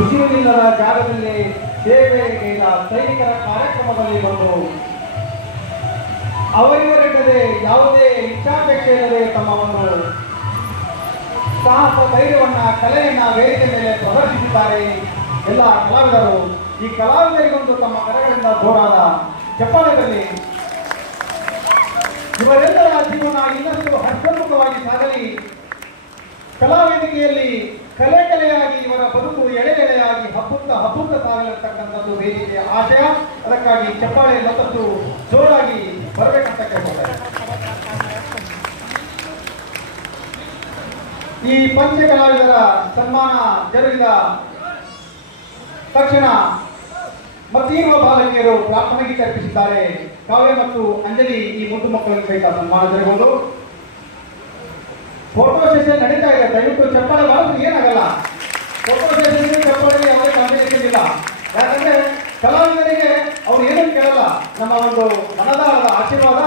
ಬಿಸಿಲಿಲ್ಲದ ಜಾಗದಲ್ಲಿ ಸೇವೆಗೈದ ಸೈನಿಕರ ಕಾರ್ಯಕ್ರಮದಲ್ಲಿ ಬಂದು ಅವರಿವರಿಲ್ಲದೆ ಯಾವುದೇ ಇಚ್ಛಾಪೇಕ್ಷೆ ಇಲ್ಲದೆ ತಮ್ಮ ಒಂದು ಸಾಹಸ ಧೈರ್ಯವನ್ನ ಕಲೆಯನ್ನ ವೇದಿಕೆ ಮೇಲೆ ಪ್ರದರ್ಶಿಸಿದ್ದಾರೆ ಎಲ್ಲ ಕಲಾವಿದರು. ಈ ಕಲಾವಿದರಿಗೊಂದು ತಮ್ಮ ಕರೆಗಳಿಂದ ಜೋರಾದ ಚಪ್ಪಾಳೆ ಬರಲಿ. ಇವರೆಲ್ಲರ ಜೀವನ ಇನ್ನಷ್ಟು ಹರ್ಷೋನ್ಮುಖವಾಗಿ ಸಾಗಲಿ. ಕಲಾವೇದಿಕೆಯಲ್ಲಿ ಕಲೆಯಾಗಿ ಇವರ ಬದುಕು ಎಳೆಯಾಗಿ ಹಬ್ಬುತ್ತ ಸಾಗಲಿರ್ತಕ್ಕಂಥದ್ದು ವೇದಿಕೆಯ ಆಶಯ. ಅದಕ್ಕಾಗಿ ಚಪ್ಪಾಳೆ ಮತ್ತಷ್ಟು ಜೋರಾಗಿ ಬರಬೇಕಂತ ಕೇಳ್ತಾರೆ. ಈ ಪಂಚ ಕಲಾವಿದರ ಸನ್ಮಾನ ಜರುಗಿದ ತಕ್ಷಣ ಮತ್ತೀರುವ ಬಾಲಕಿಯರು ಪ್ರಾರ್ಥನೆ ಗೀತೆ ಅರ್ಪಿಸಿದ್ದಾರೆ. ಕಾವ್ಯ ಮತ್ತು ಅಂಜಲಿ ಈ ಮುದ್ದು ಮಕ್ಕಳಿಗೆ ಸಹಿತ ಸನ್ಮಾನ ಜರುಗುವುದು. ಫೋಟೋ ಸೆಷನ್ ನಡೀತಾ ಇದೆ. ದಯವಿಟ್ಟು ಚಪ್ಪಾಳೆ ಮಾಡಿದ್ರೆ ಏನಾಗಲ್ಲ. ಫೋಟೋ ಸೆಷನ್ ಚಪ್ಪಾಳೆಗೆ ಯಾವುದೇ ಕಾಂಪಿಟೇಷನ್ ಇಲ್ಲ. ಯಾಕಂದ್ರೆ ಕಲಾವಿದರಿಗೆ ಅವ್ರು ಏನೂ ಕೇಳಲ್ಲ. ನಮ್ಮ ಒಂದು ಮನದಾಳದ ಆಶೀರ್ವಾದ